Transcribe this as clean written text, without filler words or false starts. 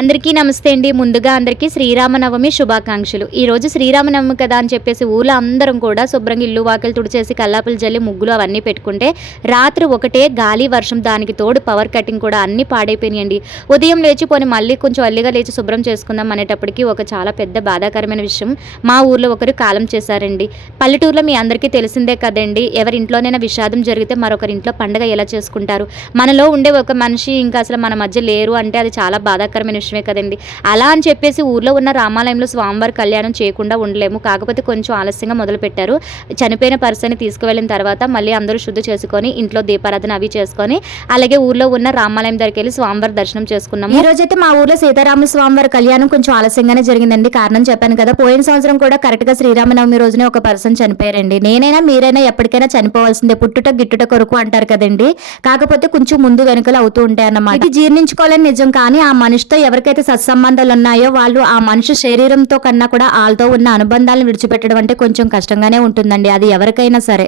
అందరికీ నమస్తే అండి. ముందుగా అందరికీ శ్రీరామనవమి శుభాకాంక్షలు. ఈరోజు శ్రీరామనవమి కదా అని చెప్పేసి ఊళ్ళో అందరం కూడా శుభ్రంగా ఇల్లు వాకిలు తుడిచేసి కల్లాపులు జల్లి ముగ్గులు అవన్నీ పెట్టుకుంటే రాత్రి ఒకటే గాలి వర్షం, దానికి తోడు పవర్ కటింగ్ కూడా అన్నీ పాడైపోయినాయండి. ఉదయం లేచి పోనీ మళ్ళీ కొంచెం అల్లిగా లేచి శుభ్రం చేసుకుందాం అనేటప్పటికి ఒక చాలా పెద్ద బాధాకరమైన విషయం మా ఊర్లో ఒకరు కాలం చేశారండి. పల్లెటూరులో మీ అందరికీ తెలిసిందే కదండి, ఎవరింట్లోనైనా విషాదం జరిగితే మరొకరింట్లో పండుగ ఎలా చేసుకుంటారు. మనలో ఉండే ఒక మనిషి ఇంకా అసలు మన మధ్య లేరు అంటే అది చాలా బాధాకరమైన విషయమే కదండి. అలా అని చెప్పేసి ఊర్లో ఉన్న రామాలయంలో స్వామివారి కళ్యాణం చేయకుండా ఉండలేము. కాకపోతే కొంచెం ఆలస్యంగా మొదలుపెట్టారు. చనిపోయిన పర్సన్ని తీసుకువెళ్ళిన తర్వాత మళ్ళీ అందరూ శుద్ధి చేసుకొని ఇంట్లో దీపారాధన అవి చేసుకొని అలాగే ఊర్లో ఉన్న రామాలయం దగ్గరికి వెళ్ళి స్వామివారి దర్శనం చేసుకున్నాము. ఈ రోజైతే మా ఊర్లో సీతారామ స్వామివారి కళ్యాణం కొంచెం ఆలస్యంగానే జరిగిందండి. కారణం చెప్పాను కదా, పోయిన సంవత్సరం కూడా కరెక్ట్ గా శ్రీరామనవమి రోజునే ఒక పర్సన్ చనిపోయారండి. నేనైనా మీరైనా ఎప్పటికైనా చనిపోవాల్సిందే, పుట్టుట గిట్టుట కొరకు అంటారు కదండి. కాకపోతే కొంచెం ముందు వెనుకలు అవుతూ ఉంటాయి అన్నమాట. ఇది జీర్ణించుకోలేని నిజం. కానీ ఆ మనిషితో ఎవరికైతే సత్సంబంధాలు ఉన్నాయో వాళ్ళు ఆ మనిషి శరీరంతో కన్నా కూడా వాళ్ళతో ఉన్న అనుబంధాలను విడిచిపెట్టడం అంటే కొంచెం కష్టంగానే ఉంటుందండి, అది ఎవరికైనా సరే.